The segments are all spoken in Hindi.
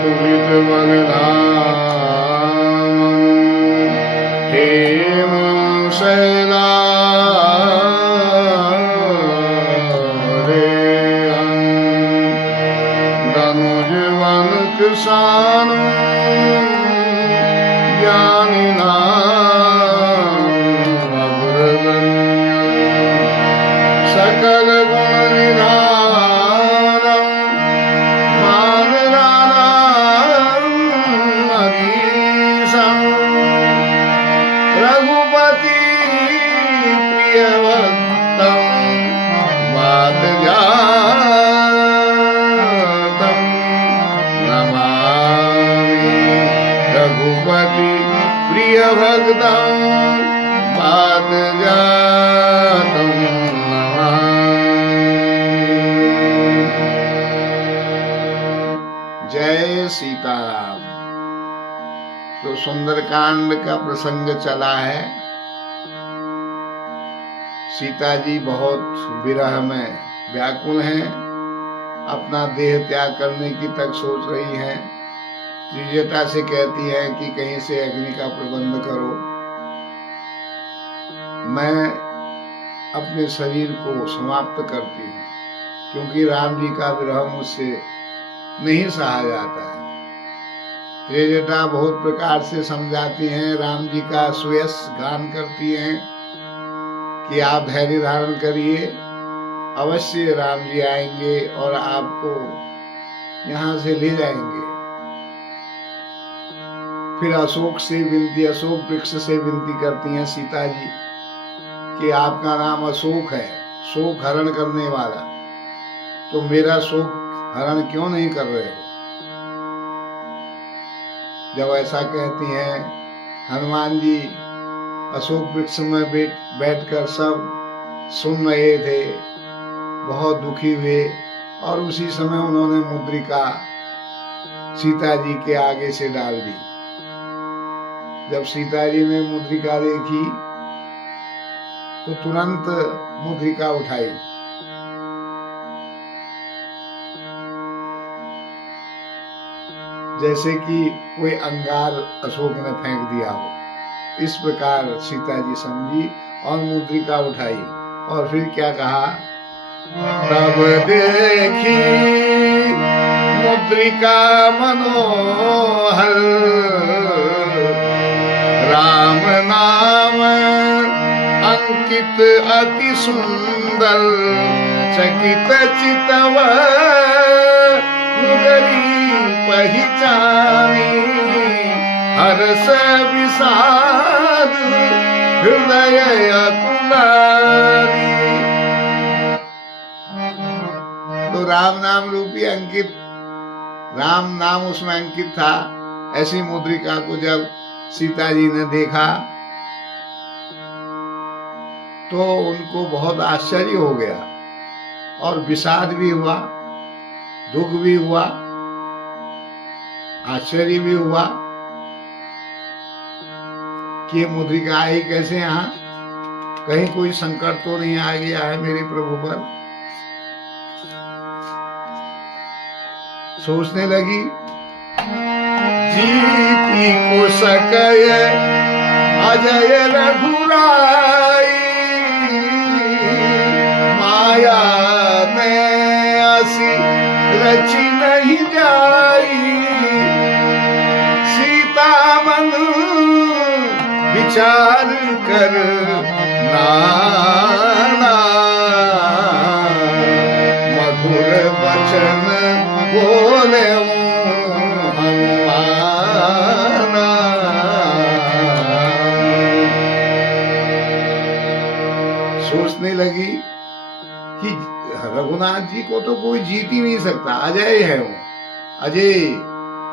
अतुलित बलधामं हेमशैलावरेयं धनुजवन कृशानं ज्ञानिनां अग्रगण्यं सकल गुण निधानं मानरानां मनीषं रघुपति प्रियवक्तं वातजातं नमामि रघुपति प्रियभक्तं वातजातं नमामि। जय सीताराम। तो सुंदरकांड का प्रसंग चला है। सीता जी बहुत विरह में व्याकुल हैं, अपना देह त्याग करने की तक सोच रही हैं। त्रिजटा से कहती हैं कि कहीं से अग्नि का प्रबंध करो, मैं अपने शरीर को समाप्त करती हूँ, क्योंकि राम जी का विरह मुझसे नहीं सहा जाता है। त्रिजटा बहुत प्रकार से समझाती हैं, राम जी का सुयश गान करती हैं कि आप धैर्य धारण करिए, अवश्य राम जी आएंगे और आपको यहाँ से ले जाएंगे। फिर अशोक वृक्ष से विनती करती हैं सीता जी कि आपका नाम अशोक है, शोक हरण करने वाला, तो मेरा शोक हरण क्यों नहीं कर रहे हो। जब ऐसा कहती हैं, हनुमान जी अशोक वृक्ष में बैठकर सब सुन रहे थे, बहुत दुखी हुए, और उसी समय उन्होंने मुद्रिका सीता जी के आगे से डाल दी। जब सीता जी ने मुद्रिका देखी तो तुरंत मुद्रिका उठाई। जैसे कि कोई अंगार अशोक ने फेंक दिया हो, इस प्रकार सीता जी समझी और मुद्रिका उठाई। और फिर क्या कहा, तब देखी मुद्रिका मनोहर, राम नाम अंकित अति सुंदर, चकित चितव मुदरी पहचानी, हर्ष विषाद हृदय अकुलानी। तो राम नाम रूपी अंकित, राम नाम उसमें अंकित था। ऐसी मुद्रिका को जब सीता जी ने देखा तो उनको बहुत आश्चर्य हो गया और विषाद भी हुआ, दुख भी हुआ, आश्चर्य भी हुआ कि ये मुद्रिका आई कैसे यहाँ, कहीं कोई संकट तो नहीं आ गया है मेरे प्रभु पर। सोचने लगी, जीती को सकय अजय रघुराई, माया में असी रची नहीं जाई, सीता मन विचार कर नाना, मधुर वचन बोले हनुमाना। सोचने लगी कि रघुनाथ जी को तो कोई जीत ही नहीं सकता, अजय है वो, अजय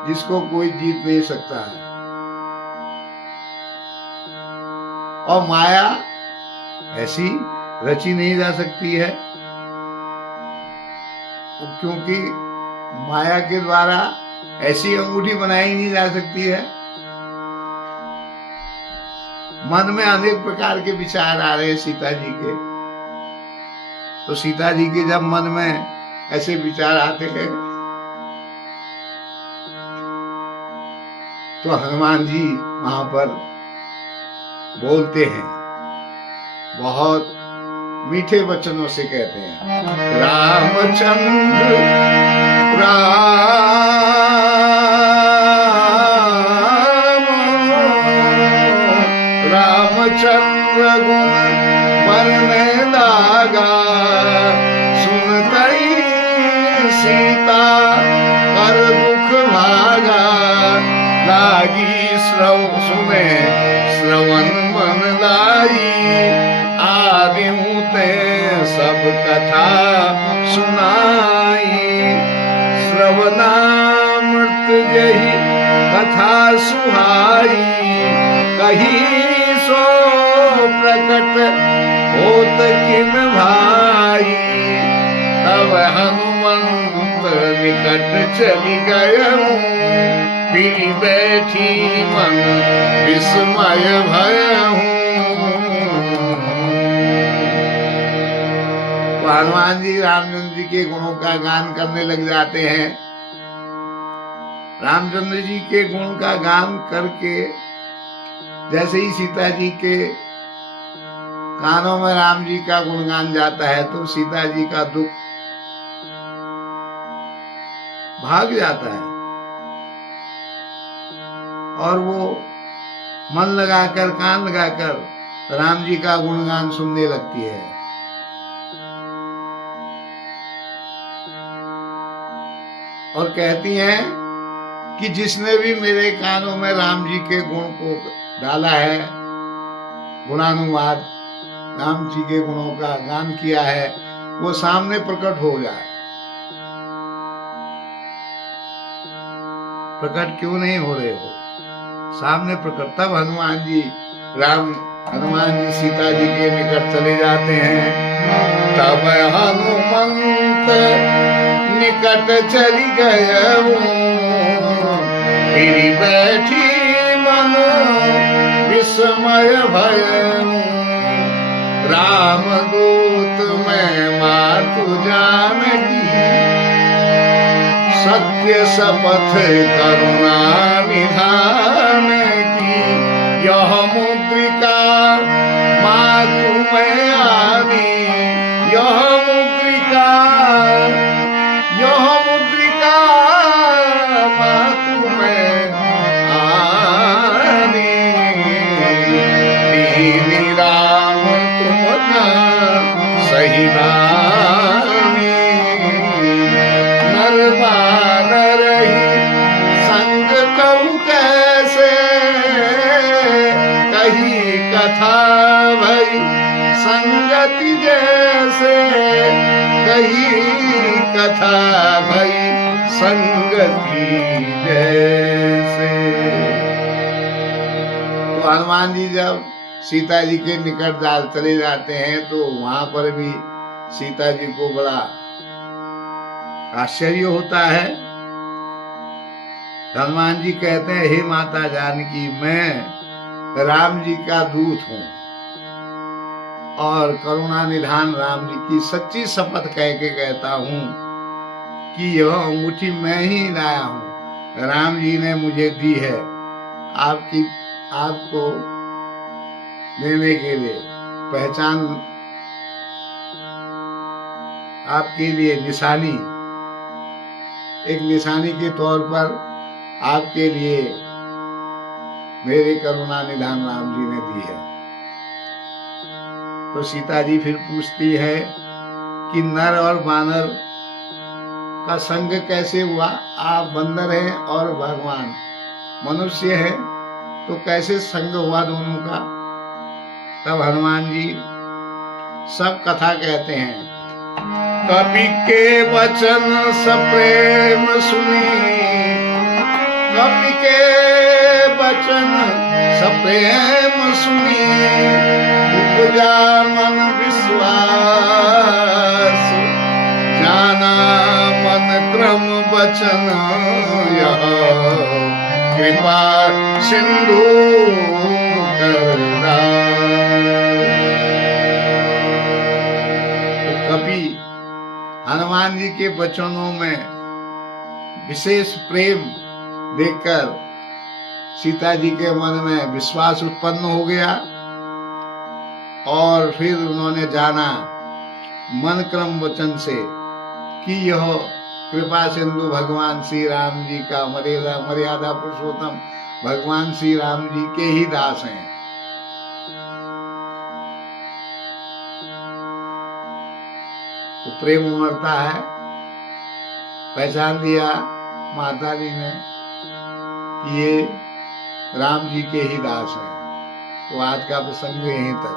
जिसको कोई जीत नहीं सकता है। और माया ऐसी रची नहीं जा सकती है, क्योंकि माया के द्वारा ऐसी अंगूठी बनाई नहीं जा सकती है। मन में अनेक प्रकार के विचार आ रहे सीता जी के, तो सीता जी के जब मन में ऐसे विचार आते हैं तो हनुमान जी वहां पर बोलते हैं, बहुत मीठे वचनों से कहते हैं, रामचंद्र राम रामचंद्र गुण बरने लागा, सुनतई सीता कर दुख भागा, लागी सुने श्रवण मन लाई, आदि ते सब कथा सुनाई, श्रवणामृत यही कथा सुहाई, कही सो प्रकट होत किन भाई, तब हनुमंत निकट चली गयऊं, फिर बैठी मन विस्मय भयऊं। तो हनुमान जी रामचंद्र जी के गुणों का गान करने लग जाते हैं। रामचंद्र जी के गुण का गान करके जैसे ही सीता जी के कानों में राम जी का गुणगान जाता है तो सीता जी का दुख भाग जाता है और वो मन लगाकर, कान लगाकर राम जी का गुणगान सुनने लगती है। और कहती हैं कि जिसने भी मेरे कानों में राम जी के गुण को डाला है, गुणानुवाद, राम जी के गुणों का गान किया है, वो सामने प्रकट हो जाए। प्रकट क्यों नहीं हो रहे हो? सामने प्रकट। तब हनुमान जी सीता जी के निकट चले जाते हैं। तब हनुमंत निकट चली गए, फिर बैठी मन विस्मय भयऊं, राम दूत में मातु जानकी, सत्य शपथ करुणा निधान की, यह मुद्रिका मातु में आनी, यह मुद्रिका मातु में आनी, दीनी राम तुम न सही नामी, नर बानर ही संग कहूँ कैसे, कही कथा भई संगति जैसे, कही कथा भई संगति जैसे। तो हनुमान जी जब सीता जी के निकट चले जाते हैं तो वहां पर भी सीता जी को बड़ा आश्चर्य होता है। हनुमान जी कहते हैं, हे माता जानकी, मैं राम जी का दूत हूं और करुणा निधान राम जी की सच्ची शपथ कह के कहता हूं कि यह अंगूठी मैं ही लाया हूं, राम जी ने मुझे दी है आपको देने के लिए, पहचान आपके लिए निशानी, एक निशानी के तौर पर आपके लिए मेरे करुणा निधान राम जी ने दी है। तो सीता जी फिर पूछती है कि नर और बानर का संग कैसे हुआ? आप बंदर हैं और भगवान मनुष्य हैं, तो कैसे संग हुआ दोनों का? तब हनुमान जी सब कथा कहते हैं। कवि के वचन सप्रेम सुनी, कवि के वचन सप्रेम सुनी, उपजा मन विश्वास, जाना मन क्रम वचन, यह कृपा सिंधु करना। तो कवि हनुमान जी के वचनों में विशेष प्रेम देखकर सीता जी के मन में विश्वास उत्पन्न हो गया और फिर उन्होंने जाना मन क्रम वचन से कि यह कृपा सिंधु भगवान श्री राम जी का मर्यादा पुरुषोत्तम भगवान श्री राम जी के ही दास हैं। तो प्रेम उमड़ता है, पहचान लिया माता जी ने कि ये राम जी के ही दास हैं। तो आज का प्रसंग यहीं तक।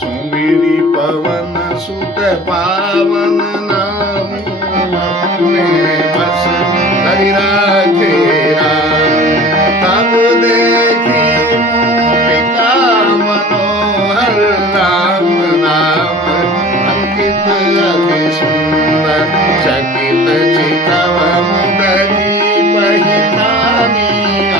सुमिरी पवन सुत पावन नाम अपने बस हरि राखे राम। तब देखी मूर्तिका मनोहर राम नाम अंकित अति सुंदर। चकित चितव मुदरी पहितानी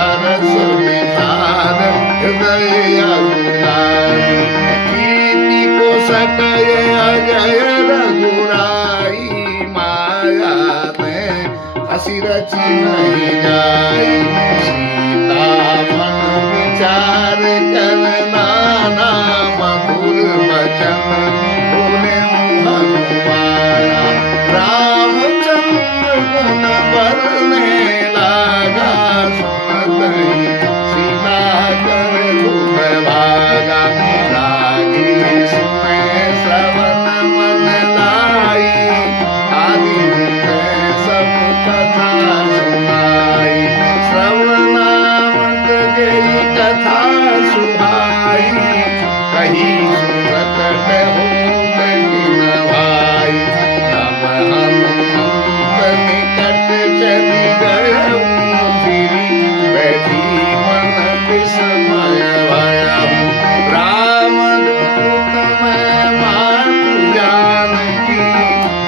अरस विषाद हृदय अगुलानी। कीर्ति को सकय अजय रघुराई माया में हसी रची नहीं जाई। सीता मन विचार कर नाना मधुर वचन बोले हनुमाना। रामचंद्र गुण बरने लागा सुनत ही सीता कर दुख भागा। लागी सुने श्रवण मन लाई आदि में सब कथा सुनाई। श्रवणामृत गई कथा सुहाई कही सुरकट होत किन भाई। तब हनुमंत निकट चली गए फिरी बैठी मन विस्मय भयहु। राम दूत मैं मातु जानकी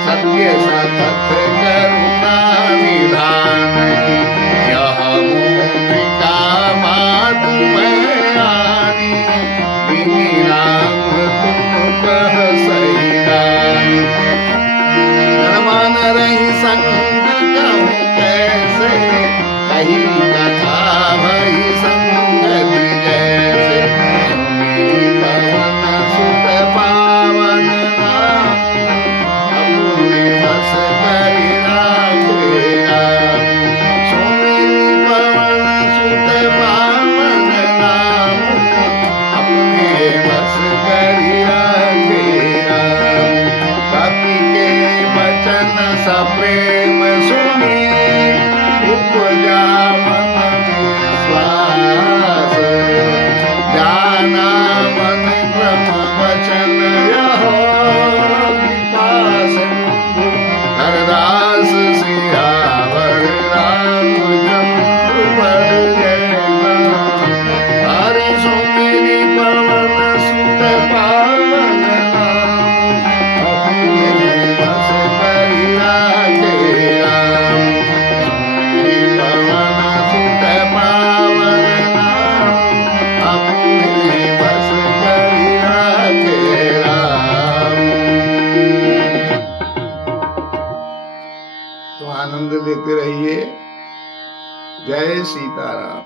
सत्य सतत करुणा निधान की। यह मूर्तिका मातु मैं आनी बिनि राम तुम कह सही रानी। मान रही संग कहूँ कैसे कही कथा भई संगति जैसे। सुमिरी पवन सुत पावन नाम अपने बस करि राखे राम। सुमिरी पवन सुत पावन नाम अपने बस करि राखे राम। कपि के वचन सप्रेम सुनी उपजा मन विश्वास। जाना मन क्रम वचन यह कृपा सिंधु हरदास सियावर रामचंद्र बड़ जयनाथ। हरि सुमिरी पवन सुत पावन नाम अपने बस करि राखे राम। सुमिरी पवन सुत पावन नाम अपने बस करि राखे राम। तो आनंद लेते रहिए। जय सीताराम।